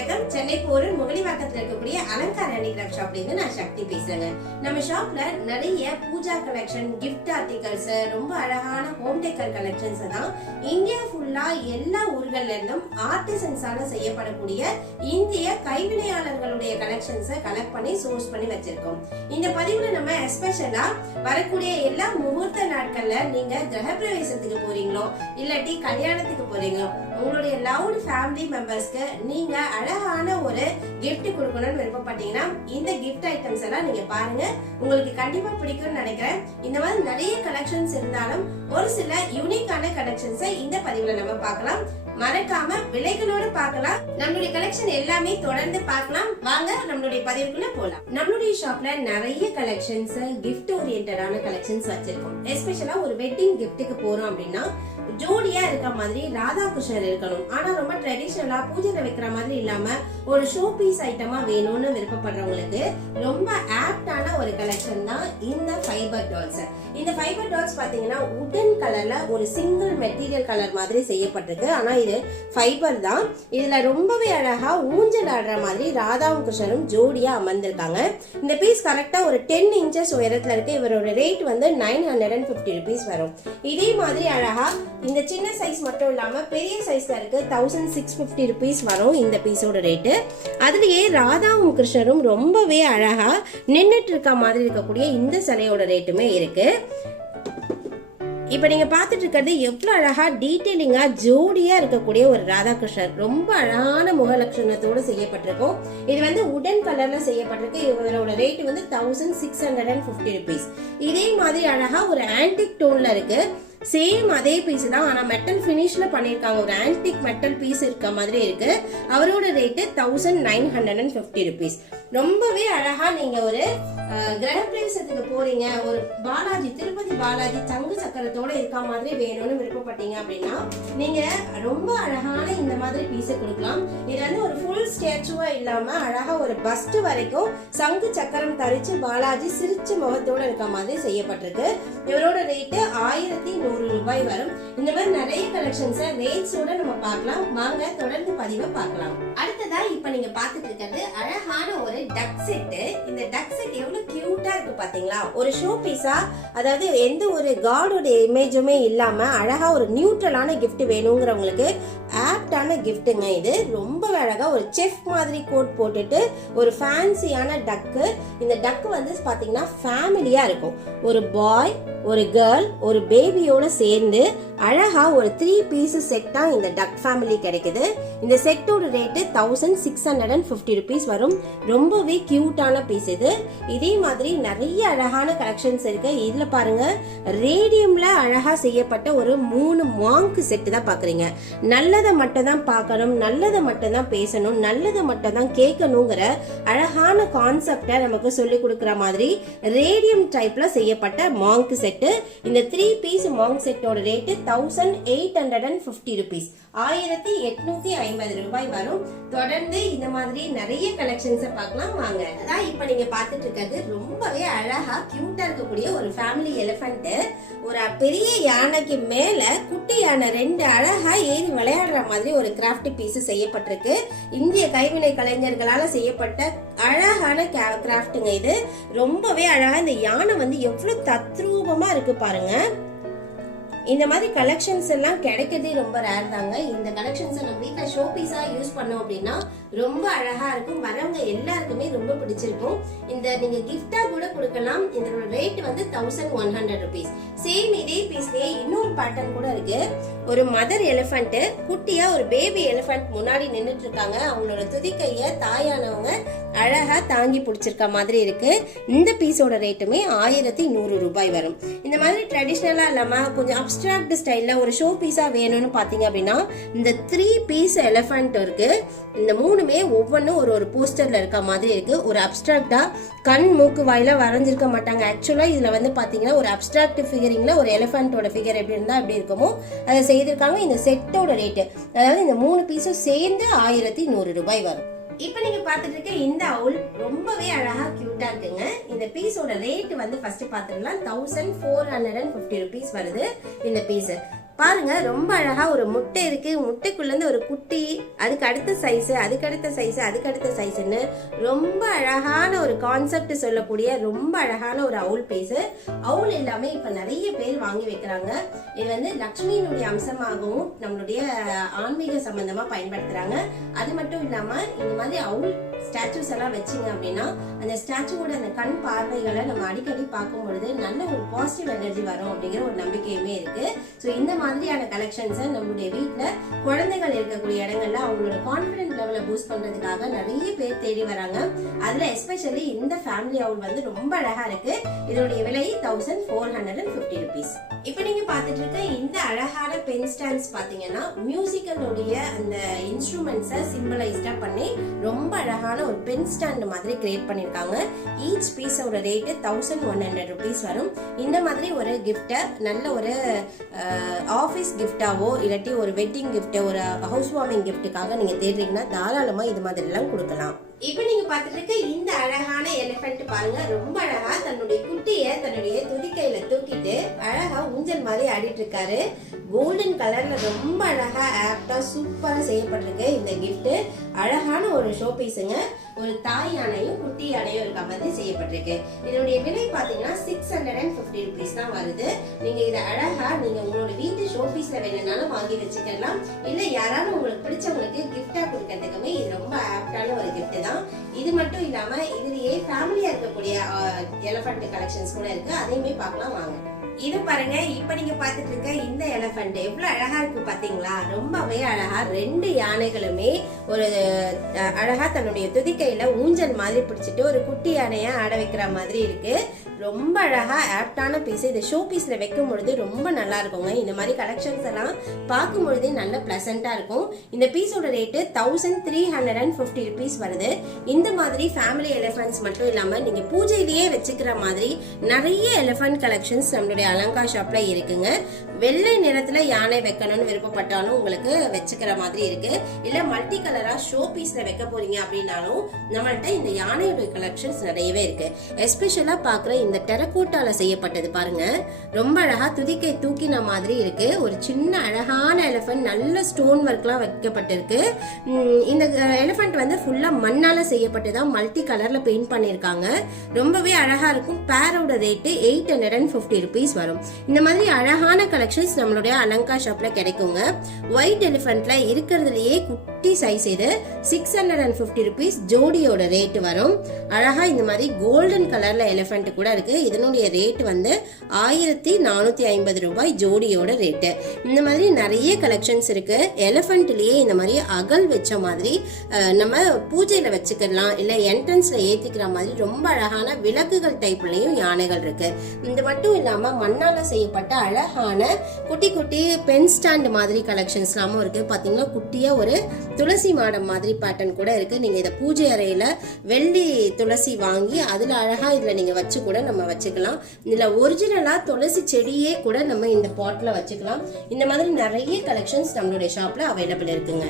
வணக்கம். சென்னை போரூர் முகலிவாக்கத்துல இருக்கக்கூடிய அலங்கார ஹேண்டிகிராஃப்ட் ஷாப்ல இருந்து நான் சக்தி பேசுறேங்க. நம்ம ஷாப்ல நிறைய பூஜா கலெக்ஷன், கிஃப்ட் ஆர்டிகல்ஸ், ரொம்ப அழகான ஹோம் டெக்கர் கலெக்ஷன்ஸ் தான் இந்தியா ஃபுல்லா எல்லா ஊர்கள்ல இருந்தும் ஆர்டிசன்ஸால செய்யப்படக்கூடிய இந்திய கைவினையாளர்களுடைய கலெக்ஷன்ஸை கலெக்ட் பண்ணி சோர்ஸ் பண்ணி வச்சிருக்கோம். இந்த பதிவுல நம்ம எஸ்பெஷலா வரக்கூடிய எல்லா முகூர்த்த நாட்கள்ல நீங்க கிரகப்பிரவேசத்துக்கு போறீங்களோ இல்லாட்டி கல்யாணத்துக்கு போறீங்களோ, உங்களுடைய லவ்டு ஃபேமிலி மெம்பர்ஸ்க்கு நீங்க அழகான ஒரு gift கொடுக்கணும்னு விருப்பப்பட்டீங்கன்னா இந்த gift ஐட்டம்ஸ் எல்லாம் நீங்க பாருங்க, உங்களுக்கு கண்டிப்பா பிடிக்கும்னு நினைக்கிறேன். இந்த மாதிரி நிறைய கலெக்ஷன்ஸ் இருந்தாலும் ஒரு சில யூனிக்கான கலெக்ஷன்ஸை இந்த பதிவுல நம்ம பார்க்கலாம். மறக்காம விலைகளோட பார்க்கலாம். நம்மளுடைய கலெக்ஷன் எல்லாமே தொடர்ந்து பார்க்கலாம். வாங்க நம்மளுடைய பதிவுக்குள்ள போலாம். நம்மளுடைய ஷாப்ல நிறைய கலெக்ஷன்ஸ், கிஃப்ட் ஓரியன்டான கலெக்ஷன்ஸ் வச்சிருக்கோம். எஸ்பெஷலா ஒரு வெட்டிங் கிஃப்ட்டுக்கு போறோம் அப்படின்னா ஜோடியா இருக்க மாதிரி ராதாகிருஷ்ணர் இருக்கணும், ஆனா ரொம்ப ட்ரெடிஷனலா பூஜைல வைக்கிற மாதிரி இல்லாம ஒரு ஷோ பீஸ் ஐட்டமா வேணும்னு விருப்பப்படுறவங்களுக்கு ரொம்ப ஆப்டான ஒரு கலெக்ஷன் தான் இந்த ஃபைபர் டால்ஸ். இந்த ஃபைபர் டால்ஸ் பாத்தீங்கன்னா உடன் கலர்ல ஒரு சிங்கிள் மெட்டீரியல் கலர் மாதிரி செய்யப்பட்டிருக்கு. ஆனா இது ஃபைபர் தான். இதுல ரொம்பவே அழகா ஊஞ்சல் ஆடுற மாதிரி ராதாவும் கிருஷ்ணரும் ஜோடியா அமர்ந்திருக்காங்க. இந்த பீஸ் கரெக்டா ஒரு 10 இன்ச்சஸ் உயரத்துல இருக்கு. இவரோட ரேட் வந்து 950 rupees வரும். இதே மாதிரி அழகா இந்த சின்ன சைஸ் மட்டும் இல்லாம பெரிய சைஸ்ல இருக்கு 1650 rupees வரும் இந்த பீஸோட ரேட்டு. அதுலயே ராதாவும் கிருஷ்ணரும் ரொம்பவே அழகா நின்னுட்டு இருக்க மாதிரி இருக்கக்கூடிய இந்த சிலையோட ரேட்டுமே இருக்கு. இப்ப நீங்க பாத்துட்டு இருக்கிறது எவ்வளவு அழகா டீடைலிங்கா ஜோடியா இருக்கக்கூடிய ஒரு ராதாகிருஷ்ணர், ரொம்ப அழகான முகலட்சணத்தோடு செய்யப்பட்டிருக்கும். இது வந்து உடன் கலர்ல செய்யப்பட்டிருக்கு. இவரோட ரேட் வந்து 1650 rupees. இதே மாதிரி அழகா ஒரு ஆன்டிக் டோன்ல இருக்கு. சேம் அதே பீஸ் தான், ஆனா மெட்டல் பினிஷ்ல பண்ணிருக்காங்க. ஒரு ஆன்டிக் மெட்டல் பீஸ் இருக்க மாதிரி இருக்கு. அவரோட ரேட்டு 1950 rupees. ரொம்பவே அழகா நீங்க ஒரு கிரகப்பிரவேசத்துக்கு போறீங்க, ஒரு பாலாஜி திருப்பதி பாலாஜி தங்க சக்கரத்தோட இருக்க மாதிரி வேணும்னு விருப்பப்பட்டீங்க அப்படின்னா நீங்க ரொம்ப அழகான இந்த மாதிரி பீஸை கொடுக்கலாம். இது வந்து ஒரு ஃபுல் ஸ்டாச்சுவா இல்லாம அழகா ஒரு பஸ்ட் வரைக்கும் சங்கு சக்கரம் தரிச்சு பாலாஜி சிரிச்ச முகத்தோட இருக்க மாதிரி செய்யப்பட்டிருக்கு. இவரோட ரேட்டு 1100 ரூபாய் வரும். இந்த மாதிரி நிறைய கலெக்ஷன்ஸ் ரேட்ஸோட நம்ம பார்க்கலாம். வாங்க தொடர்ந்து பதிவை பார்க்கலாம். அடுத்ததா இப்ப நீங்க பாத்துட்டு இருக்கிறது அழகான ஒரு டக் செட். இந்த டக் செட் எவ்வளவு கியூட்டா இருக்கு பாத்தீங்களா? ஒரு ஷோ பீஸா, அதாவது எந்த ஒரு காடோட இமேஜுமே இல்லாம அழகா ஒரு நியூட்ரலான கிஃப்ட் வேணுங்கிறவங்களுக்கு ஆப்டான கிஃப்ட்டுங்க இது. ரொம்ப அழகா ஒரு செஃப் மாதிரி கோட் போட்டுட்டு ஒரு ஃபேன்சியான டக்கு. இந்த டக்கு வந்து பாத்தீங்கன்னா ஃபேமிலியா இருக்கும். ஒரு பாய், ஒரு கேர்ள், ஒரு பேபியோட சேர்ந்து அழகா ஒரு 3 பீஸ் செட்டா இந்த டக் ஃபேமிலி கிடைக்குது. இந்த செட்டோட ரேட்டு 1650 rupees வரும். ரொம்பவே கியூட்டான பீஸ் இது. இதே மாதிரி நிறைய அழகான கலெக்ஷன்ஸ் இருக்கு. இதுல பாருங்க, ரேடியம்ல அழகா செய்யப்பட்ட ஒரு 3 மாங்க் செட் தான் பாக்குறீங்க. நல்லதை மட்டும் தான் பார்க்கணும், நல்லதை மட்டும் தான் பேசணும், நல்லதை மட்டும் தான் கேட்கணுங்கிற அழகான கான்செப்டை நமக்கு சொல்லி கொடுக்கிற மாதிரி ரேடியம் டைப்ல செய்யப்பட்ட மாங்க் செட்டு. இந்த 3 பீஸ் மாங்க் செட்டோட ரேட்டு 1850 rupees, 1850 ரூபாய் வரும். தொடர்ந்து இந்த மாதிரி நிறைய கலெக்ஷன்ஸ் பார்க்கலாம் வாங்க. அதான் இப்ப நீங்க பாத்துட்டு இருக்கிறது ரொம்பவே அழகா கியூட்டா இருக்கக்கூடிய ஒரு ஃபேமிலி எலிஃபண்ட். ஒரு பெரிய யானைக்கு மேல குட்டி யானை 2 அழகா ஏறி விளையாடுற மாதிரி ஒரு கிராஃப்ட் பீஸ் செய்யப்பட்டிருக்கு. இந்திய கைவினை கலைஞர்களால செய்யப்பட்ட அழகான கிராஃப்ட்டுங்க இது. ரொம்பவே அழகா இந்த யானை வந்து எவ்வளவு தத்ரூபமா இருக்கு பாருங்க. இந்த மாதிரி கலெக்ஷன்ஸ் எல்லாம் கிடைக்கிறதே ரொம்ப ரேர் தாங்க. இந்த கலெக்ஷன்ஸ் நம்ம வீட்டுல ஷோ பீஸா யூஸ் பண்ணோம் அப்படின்னா ரொம்ப அழகா இருக்கும். வரவங்க எல்லாருக்குமே ரொம்ப பிடிச்சிருக்கும். இந்த நீங்க கிஃப்டா கூட கொடுக்கலாம். இதோட ரேட் வந்து 1100 rupees. சேம் இதே பீஸ்லயே இன்னொரு பேட்டர்ன் கூட இருக்கு. ஒரு மதர் எலிஃபண்ட் குட்டியா ஒரு பேபி எலிஃபண்ட் முன்னாடி நின்னுட்டு இருக்காங்க. அவங்களோட துதிக்கைய தாயானவங்க அழகா தாங்கி பிடிச்சிருக்க மாதிரி இருக்கு. இந்த பீஸோட ரேட்டுமே 1100 ரூபாய் வரும். இந்த மாதிரி ட்ரெடிஷ்னலா இல்லாம கொஞ்சம் அப்ஸ்ட்ராக்ட் ஸ்டைல்ல ஒரு ஷோ பீஸா வேணும்னு பாத்தீங்க அப்படின்னா இந்த 3 பீஸ் எலிஃபண்ட் இருக்கு. இந்த 3மே ஒவ்வொன்றும் ஒரு போஸ்டர்ல இருக்க மாதிரி இருக்கு. ஒரு அப்ஸ்ட்ராக்டா கண் மூக்கு வாயில வரைஞ்சிருக்க மாட்டாங்க. ஆக்சுவலா இதுல வந்து பாத்தீங்கன்னா ஒரு அப்ஸ்ட்ராக்ட் ஃபிகரிங்ல ஒரு எலிஃபண்டோட ஃபிகர் எப்படி இருந்தா எப்படி இருக்குமோ அதை செய்திருக்காங்க. இந்த செட்டோட ரேட்டு, அதாவது இந்த 3 பீஸும் சேர்ந்து 1100 ரூபாய் வரும். இப்ப நீங்க பாத்துட்டு இருக்க இந்த அவுல் ரொம்பவே அழகா கியூட்டா இருக்குங்க. இந்த பீஸோட ரேட் வந்து ஃபர்ஸ்ட் பாத்துக்கலாம். 1450 rupees வருது இந்த பீஸ். பாருங்க, ரொம்ப அழகா ஒரு முட்டை இருக்கு, முட்டைக்குள்ள இருந்து ஒரு குட்டி, அதுக்கு அடுத்த சைஸ், அதுக்கு அடுத்த சைஸ், அதுக்கு அடுத்த சைஸ்ன்னு ரொம்ப அழகான ஒரு கான்செப்ட் சொல்லக்கூடிய ரொம்ப அழகான ஒரு அவுல் பீஸ். அவுல் எல்லாமே இப்ப நிறைய பேர் வாங்கி வைக்கிறாங்க. இது வந்து லட்சுமியினுடைய அம்சமாகவும் நம்மளுடைய ஆன்மீக சம்பந்தமா பயன்படுத்துறாங்க. அது மட்டும் இல்லாம இந்த மாதிரி அவுல் ஸ்டாச்சுஸ் எல்லாம் வச்சிங்க அப்படின்னா அந்த ஸ்டாச்சுவோட அந்த கண் பார்வைகளை நம்ம அடிக்கடி பார்க்கும் பொழுது நல்ல ஒரு பாசிட்டிவ் எனர்ஜி வரும் அப்படிங்கிற ஒரு நம்பிக்கையுமே இருக்கு. ஸோ இந்த மாதிரியான கலெக்ஷன்ஸை நம்மளுடைய வீட்டில் குழந்தைகள் இருக்கக்கூடிய இடங்கள்ல அவங்களோட கான்ஃபிடன்ஸ் லெவலை பூஸ்ட் பண்றதுக்காக நிறைய பேர் தேடி வராங்க. அதுல எஸ்பெஷலி இந்த ஃபேமிலி அவுல் வந்து ரொம்ப அழகா இருக்கு. இதோடைய விலை 1450 rupees. இப்போ நீங்க பார்த்துட்டு இருக்க இந்த அழகான பென் ஸ்டாண்ட்ஸ் பாத்தீங்கன்னா மியூசிக்கலுடைய அந்த இன்ஸ்ட்ருமெண்ட்ஸை சிம்பலைஸ்டா பண்ணி ரொம்ப அழகான ஒரு பென் ஸ்டாண்ட் மாதிரி கிரியேட் பண்ணிருக்காங்க. ஈச் பீஸோட ரேட் 1100 rupees வரும். இந்த மாதிரி ஒரு கிஃப்டை நல்ல ஒரு ஆஃபீஸ் கிஃப்டாவோ இல்லாட்டி ஒரு வெட்டிங் கிஃப்ட், ஒரு ஹவுஸ் வார்மிங் கிஃப்ட்டுக்காக நீங்க தேடுறீங்கன்னா தாராளமா இது மாதிரி எல்லாம் கொடுக்கலாம். இப்போ நீங்க பார்த்துட்டு இருக்க இந்த அழகான எலிஃபென்ட் பாருங்க, ரொம்ப அழகா தன்னுடைய குட்டிய தன்னுடைய துதிக்கையில தூக்கிட்டு அழகா ஊஞ்சல் மாதிரி ஆடிட்டு இருக்காரு. கோல்டன் கலர்ல ரொம்ப அழகா ஆப்டா சூப்பரா செய்யப்பட்டிருக்கு இந்த கிஃப்ட். அழகான ஒரு ஷோ பீஸுங்க. ஒரு தாய் யானையும் குட்டி யானையும் இருக்க மாதிரி செய்யப்பட்டிருக்கு. இதனுடைய விலை பாத்தீங்கன்னா 650 rupees தான் வருது. நீங்க இதை அழகா நீங்க உங்களோட வீட்டு ஷோ பீஸ்ல வேணும்னாலும் வாங்கி வச்சுக்கலாம். இல்ல யாராலும் உங்களுக்கு பிடிச்சவங்களுக்கு கிஃப்டா கொடுக்கறதுக்குமே இது ரொம்ப ஆப்டான ஒரு கிஃப்ட் தான். இது மட்டும் இல்லாம இதுலயே ஃபேமிலியா இருக்கக்கூடிய எலிஃபென்ட் கலெக்ஷன்ஸ் கூட இருக்கு. அதையுமே பார்க்கலாம் வாங்க. இது பாருங்க, இப்ப நீங்க பாத்துட்டு இருக்க இந்த எலிஃபென்ட் எவ்வளவு அழகா இருக்கு பாத்தீங்களா? ரொம்பவே அழகா 2 யானைகளுமே ஒரு அழகா தன்னுடைய துதிக்கையில ஊஞ்சல் மாதிரி பிடிச்சிட்டு ஒரு குட்டி யானையா ஆட வைக்கிற மாதிரி இருக்கு. ரொம்ப அழகா ஆப்டான பீஸ். இது ஷோ பீஸ்ல வைக்கும் பொழுது ரொம்ப நல்லா இருக்குங்க. இந்த மாதிரி கலெக்ஷன்ஸ் எல்லாம் பார்க்கும் பொழுதே நல்ல பிளசண்டா இருக்கும். இந்த பீஸோட ரேட்டு 1350 rupees வருது. இந்த மாதிரி ஃபேமிலி எலிஃபென்ட்ஸ் மட்டும் இல்லாம நீங்க பூஜையிலேயே வச்சுக்கிற மாதிரி நிறைய எலிஃபென்ட் கலெக்ஷன்ஸ் நம்மளுடைய அலங்கா ஷாப்ல இருக்குங்க. வெள்ளை நிறத்துல யானை வைக்கணும்னு விருப்பப்பட்டாலும் உங்களுக்கு வச்சுக்கிற மாதிரி இருக்கு. இல்ல மல்டி கலரா ஷோ பீஸ்ல வைக்க போறீங்க அப்படின்னாலும் நம்மள்ட்ட இந்த யானையோட கலெக்ஷன்ஸ் நிறையவே இருக்கு. எஸ்பெஷலா பாக்குற இந்த டெரகோட்டால செய்யப்பட்டது பாருங்க, ரொம்ப அழகா துதிக்கை தூக்கின மாதிரி இருக்கு. ஒரு சின்ன அழகான எலிஃபென்ட், நல்ல ஸ்டோன் ஒர்க்லாம் வைக்கப்பட்டிருக்கு. இந்த எலிஃபென்ட் வந்து ஃபுல்லா மண்ணால செய்யப்பட்டுதான் மல்டி கலர்ல பெயிண்ட் பண்ணிருக்காங்க. ரொம்பவே அழகா இருக்கும். பேரோட ரேட்டு 850 rupees வரும். இந்த மாதிரி அழகான கலெக்ஷன்ஸ் நம்மளுடைய அலங்கா ஷாப்ல கிடைக்குங்க. ஒயிட் எலிஃபென்ட்ல இருக்கிறதுலயே குட்டி சைஸ் இது 650 rupees ஜோடியோட ரேட் வரும். அழகா இந்த மாதிரி கோல்டன் கலர்ல எலிஃபென்ட் கூட இருக்கு. இதனுடைய ரேட் வந்து 1450 ரூபாய் ஜோடியோட ரேட்டு. இந்த மாதிரி நிறைய கலெக்ஷன்ஸ் இருக்கு. எலிஃபென்ட்லயே இந்த மாதிரி அகல் வச்ச மாதிரி நம்ம பூஜையில வச்சுக்கலாம், இல்ல என்ட்ரன்ஸ்ல ஏத்திக்கிற மாதிரி ரொம்ப அழகான விளக்குகள் டைப்லயும் யானைகள் இருக்கு. இது மட்டும் இல்லாம மண்ணால செய்யப்பட்ட அழகான குட்டி குட்டி பென் ஸ்டாண்ட் மாதிரி கலெக்ஷன்ஸ் எல்லாமும் இருக்கு. பாத்தீங்கன்னா குட்டியா ஒரு துளசி மாடம் மாதிரி பேட்டர்ன் கூட இருக்கு. நீங்க இதை பூஜை அறையில வெள்ளி துளசி வாங்கி அதுல அழகா இதுல நீங்க வச்சு கூட நம்ம வச்சுக்கலாம். இதுல ஒரிஜினலா துளசி செடியே கூட நம்ம இந்த பாட்ல வச்சுக்கலாம். இந்த மாதிரி நிறைய கலெக்ஷன்ஸ் நம்மளுடைய ஷாப்ல அவைலபிள் இருக்குங்க.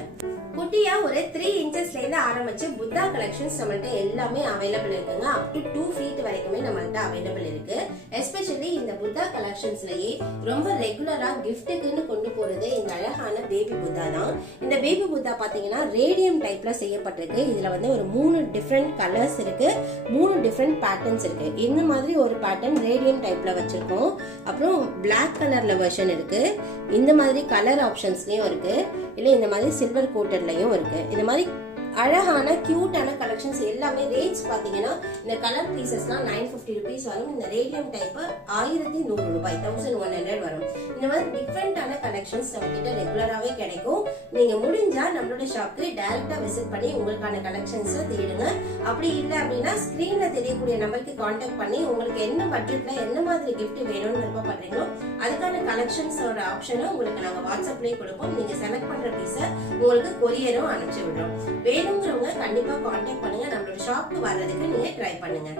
குட்டியா ஒரு 3 inchesல இருந்து ஆரம்பிச்சு புத்தா கலெக்ஷன்ஸ் நம்மள்ட்ட எல்லாமே அவைலபிள் இருக்குங்க. அப் டு 2 feet வரைக்குமே நம்மள்ட்ட அவைலபிள் இருக்கு. எஸ்பெஷலி இந்த புத்தா கலெக்ஷன்ஸ்லயே ரொம்ப ரெகுலரா கிஃப்ட்டுக்குன்னு கொண்டு போறது இந்த அழகான பேபி புத்தா தான். இந்த பேபி புத்தா பாத்தீங்கன்னா ரேடியம் டைப்ல செய்யப்பட்டிருக்கு. இதுல வந்து ஒரு 3 டிஃப்ரெண்ட் கலர்ஸ் இருக்கு, 3 டிஃப்ரெண்ட் பேட்டர்ன்ஸ் இருக்கு. இந்த மாதிரி ஒரு பேட்டர்ன் ரேடியம் டைப்ல வச்சிருக்கோம். அப்புறம் பிளாக் கலர்ல வெர்ஷன் இருக்கு. இந்த மாதிரி கலர் ஆப்ஷன்ஸ்லயும் இருக்கு. இல்ல இந்த மாதிரி சில்வர் கோட்டட்லயும் இருக்கு. இந்த மாதிரி அழகான கியூட்டான கலெக்ஷன்ஸ் எல்லாமே. ரேட்ஸ் பாத்தீங்கன்னா இந்த கலர் பீசஸ்லாம் 950 rupees வரும். இந்த ரேடியம் டைப் 1100 ரூபாய் 1100 வரும். இந்த மாதிரி டிஃப்ரெண்டான கலெக்ஷன்ஸ் நம்ம கிட்ட ரெகுலராகவே கிடைக்கும். நீங்க முடிஞ்சா நம்மளோட ஷாப்க்கு டைரக்டா விசிட் பண்ணி உங்களுக்கான கலெக்ஷன்ஸ் தேடுங்க. அப்படி இல்லை அப்படின்னா ஸ்கிரீன்ல தெரியக்கூடிய நம்பருக்கு கான்டாக்ட் பண்ணி உங்களுக்கு என்ன பட்ஜெட்ல என்ன மாதிரி கிஃப்ட் வேணும்னு விருப்பப்படுறீங்களோ அதுக்கான கலெக்ஷன்ஸோட ஆப்ஷனை உங்களுக்கு நாங்க வாட்ஸ்அப்லயே கொடுப்போம். நீங்க செலக்ட் பண்ற பீஸ உங்களுக்கு கொரியரும் அனுப்பிச்சு விடுறோம். வேணுங்கிறவங்க கண்டிப்பா கான்டாக்ட் பண்ணுங்க. நம்மளோட ஷாப்க்கு வர்றதுக்கு நீங்க ட்ரை பண்ணுங்க.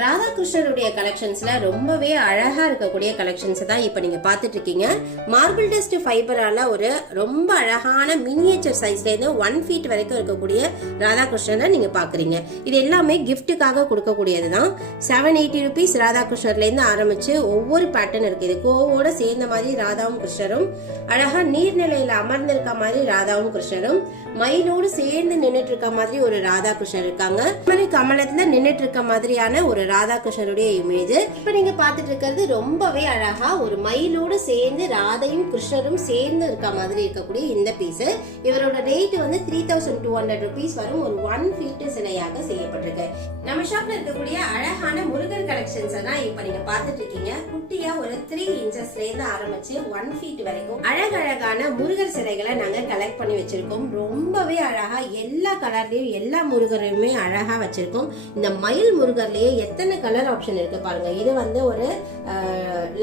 ராதாகிருஷ்ணருடைய கலெக்ஷன்ஸ்ல ரொம்பவே அழகா இருக்கக்கூடிய கலெக்ஷன்ஸ் தான் இப்ப நீங்க பாத்துட்டு இருக்கீங்க. மார்பிள் டஸ்ட் ஃபைபரால ஒரு ரொம்ப அழகான மினியேச்சர் சைஸ்ல இருந்து 1 feet வரைக்கும் இருக்கக்கூடிய ராதாகிருஷ்ணரை நீங்க பாக்குறீங்க. இது எல்லாமே கிஃப்ட்டுக்காக கொடுக்கக்கூடியதுதான். 780 rupees ராதாகிருஷ்ணர்ல இருந்து ஆரம்பிச்சு ஒவ்வொரு பேட்டர்ன் இருக்கு. இது கோவோட சேர்ந்த மாதிரி ராதாவும் கிருஷ்ணரும், அழகா நீர்நிலையில அமர்ந்திருக்க மாதிரி ராதாவும் கிருஷ்ணரும், மயிலோடு சேர்ந்து நின்னுட்டு இருக்க மாதிரி ஒரு ராதாகிருஷ்ணர் இருக்காங்க. கமலத்துல நின்னுட்டு இருக்க மாதிரியான ஒரு ராதாகிருஷ்ணருடைய இமேஜ் இப்ப நீங்க பாத்துட்டு இருக்கிறது ரொம்பவே அழகா ஒரு மயிலோடு சேர்ந்து ராதையும் கிருஷ்ணரும் சேர்ந்து இருக்க மாதிரி இருக்கக்கூடிய இந்த பீஸ். இவரோட ரேட் வந்து 3200 rupees வரும். ஒரு 1 feet சிலையாக செய்யப்பட்டிருக்கு. நம்ம ஷாப்ல இருக்கக்கூடிய அழகான முருகர் கலெக்ஷன்ஸ் தான் இப்ப நீங்க பாத்துட்டு இருக்கீங்க. குட்டியா ஒரு 3 inches இருந்து ஆரம்பிச்சு 1 feet வரைக்கும் அழகழகான முருகர் சிலைகளை நாங்க கலெக்ட் பண்ணி வச்சிருக்கோம். ரொம்பவே அழகா எல்லா கலர்லயும் எல்லா முருகரையுமே அழகா வச்சிருக்கோம். இந்த மயில் முருகர்லயே எத்தனை கலர் ஆப்ஷன் இருக்கு பாருங்க. இது வந்து ஒரு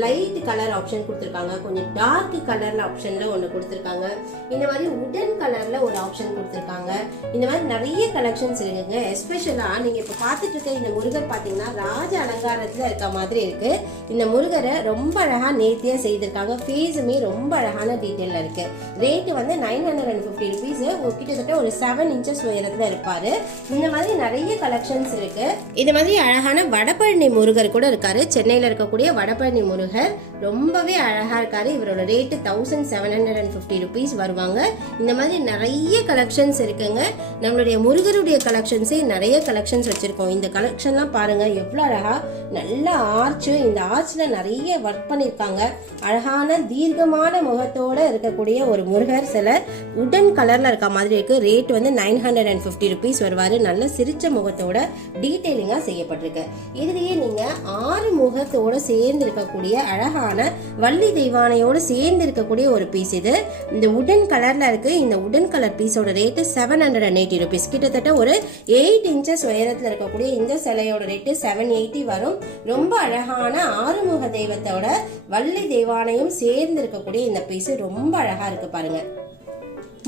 லைட் கலர் ஆப்ஷன் கொடுத்திருக்காங்க, கொஞ்சம் டார்க் கலர்ல ஆப்ஷன்ல ஒண்ணு கொடுத்திருக்காங்க, இந்த மாதிரி உடன் கலர்ல ஒரு ஆப்ஷன் கொடுத்திருக்காங்க. இந்த மாதிரி நிறைய கலெக்ஷன்ஸ் இருக்குங்க. எஸ்பெஷலா நீங்க இப்ப பாத்துட்டு இருக்க இந்த முருகர் பாத்தீங்கன்னா ராஜ அலங்காரத்துல இருக்க மாதிரி இருக்கு. இந்த முருகரை ரொம்ப அழகா நேர்த்தியா செய்திருக்காங்க. ஃபேஸுமே ரொம்ப அழகான டீடைல்ல இருக்கு. ரேட் வந்து 950 rupees. கிட்டத்தட்ட ஒரு 7 inches உயரத்துல இருப்பாரு. இந்த மாதிரி நிறைய கலெக்ஷன்ஸ் இருக்கு. இந்த மாதிரி அழகான வடபழனி முருகர் கூட இருக்காரு. சென்னையில இருக்கக்கூடிய வடபழனி முருகர் ரொம்பவே அழகா இருக்காரு. இவரோட ரேட் 1750 rupees வருவாங்க. இந்த மாதிரி நிறைய கலெக்ஷன்ஸ் இருக்குங்க. நம்மளுடைய முருகருடைய கலெக்ஷன்ஸே நிறைய கலெக்ஷன்ஸ் வச்சிருக்கோம். இந்த கலெக்ஷன்லாம் பாருங்க எவ்வளவு அழகா, நல்ல ஆர்ச். இந்த ஆர்ச்ல நிறைய ஒர்க் பண்ணிருக்காங்க. அழகான தீர்க்கமான முகத்தோட இருக்கக்கூடிய ஒரு முருகர் சில உடன் கலர்ல இருக்க மாதிரி இருக்கு. ரேட் வந்து 950 rupees வருவாரு. நல்ல சிரிச்ச முகத்தோட டீடைலிங்கா செய்யப்பட்டிருக்கு. இதுலயே நீங்க 6 முகத்தோட சேர்ந்து இருக்கக்கூடிய அழகான வள்ளி தெய்வானையோட சேர்ந்து இருக்கக்கூடிய ஒரு பீஸ் இது. இந்த உடன் கலர்ல இருக்கு. இந்த உடன் கலர் பீஸோட ரேட் 780 rupees. கிட்டத்தட்ட ஒரு 8 inches உயரத்துல இருக்கக்கூடிய இந்த சிலையோட ரேட் 780 வரும். ரொம்ப அழகான ஆறுமுக தெய்வத்தோட வள்ளி தெய்வானையும் சேர்ந்து இருக்கக்கூடிய இந்த பீஸ் ரொம்ப அழகா இருக்கு பாருங்க.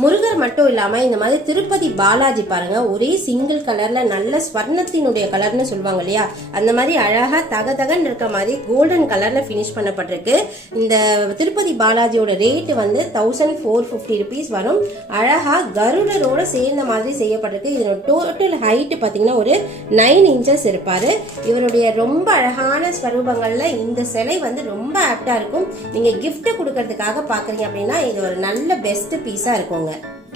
முருகர் மட்டும் இல்லாம இந்த மாதிரி திருப்பதி பாலாஜி பாருங்க, ஒரே சிங்கிள் கலர்ல நல்ல ஸ்வர்ணத்தினுடைய கலர்னு சொல்லுவாங்க இல்லையா, அந்த மாதிரி அழகா தகதகன்னு இருக்க மாதிரி கோல்டன் கலர்ல பினிஷ் பண்ணப்பட்டிருக்கு. இந்த திருப்பதி பாலாஜியோட ரேட் வந்து 1450 rupees வரும். அழகா கருடரோட சேர்ந்த மாதிரி செய்யப்பட்டிருக்கு. இதோட டோட்டல் ஹைட் பாத்தீங்கன்னா ஒரு 9 inches இருப்பாரு. இவருடைய ரொம்ப அழகான ஸ்வரூபங்கள்ல இந்த சிலை வந்து ரொம்ப ஆப்டா இருக்கும். நீங்க கிஃப்ட் கொடுக்கறதுக்காக பாக்குறீங்க அப்படின்னா இது ஒரு நல்ல பெஸ்ட் பீஸா இருக்கும்.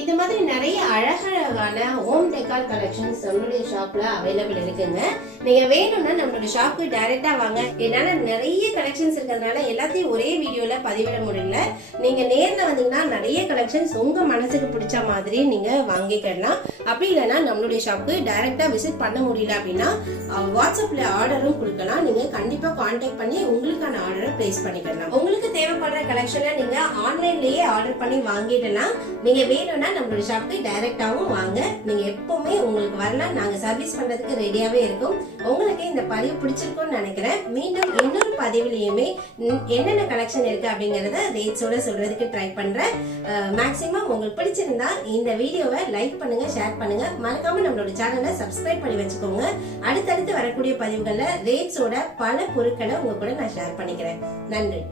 இந்த மாதிரி நிறைய அழகழகான ஹோம் டெக்கார் கலெக்ஷன்ஸ் நம்மளுடைய ஷாப்ல அவைலபிள் இருக்குங்க. நீங்க வேணும்னா நம்மளுடைய ஷாப்க்கு டைரக்டா வாங்க. என்னால நிறைய கலெக்ஷன்ஸ் இருக்கிறதுனால எல்லாத்தையும் ஒரே வீடியோல பதிவிட முடியல. நீங்க நேர்ல வந்தீங்கன்னா நிறைய கலெக்ஷன்ஸ் உங்க மனசுக்கு பிடிச்ச மாதிரி நீங்க வாங்கிக்கலாம். அப்படி இல்லைன்னா நம்மளுடைய ஷாப்க்கு டைரக்டா விசிட் பண்ண முடியல அப்படின்னா வாட்ஸ்அப்ல ஆர்டரும் கொடுக்கலாம். நீங்க கண்டிப்பா கான்டாக்ட் பண்ணி உங்களுக்கான ஆர்டரை பிளேஸ் பண்ணிக்கலாம். உங்களுக்கு தேவைப்படுற கலெக்ஷனை நீங்க ஆன்லைன்லயே ஆர்டர் பண்ணி வாங்கிடலாம். நீங்க வேணும்னா நம்மளோட ஷாப்க்கு டைரக்டாவும் வாங்க. நீங்க எப்பவுமே உங்களுக்கு வரலாம், நாங்க சர்வீஸ் பண்றதுக்கு ரெடியாவே இருக்கும். உங்களுக்கு இந்த பதிவு பிடிச்சிருக்கும்னு நினைக்கிறேன். மீண்டும் இன்னொரு பதிவுலயுமே என்னென்ன கலெக்ஷன் இருக்கு அப்படிங்கறத ரேட்ஸோட சொல்றதுக்கு ட்ரை பண்றேன். மேக்சிமம் உங்களுக்கு பிடிச்சிருந்தா இந்த வீடியோவை லைக் பண்ணுங்க, ஷேர் பண்ணுங்க. மறக்காம நம்மளோட சேனலை சப்ஸ்கிரைப் பண்ணி வச்சுக்கோங்க. அடுத்தடுத்து வரக்கூடிய பதிவுகள்ல ரேட்ஸோட பல பொருட்களை உங்க கூட நான் ஷேர் பண்ணிக்கிறேன். நன்றி.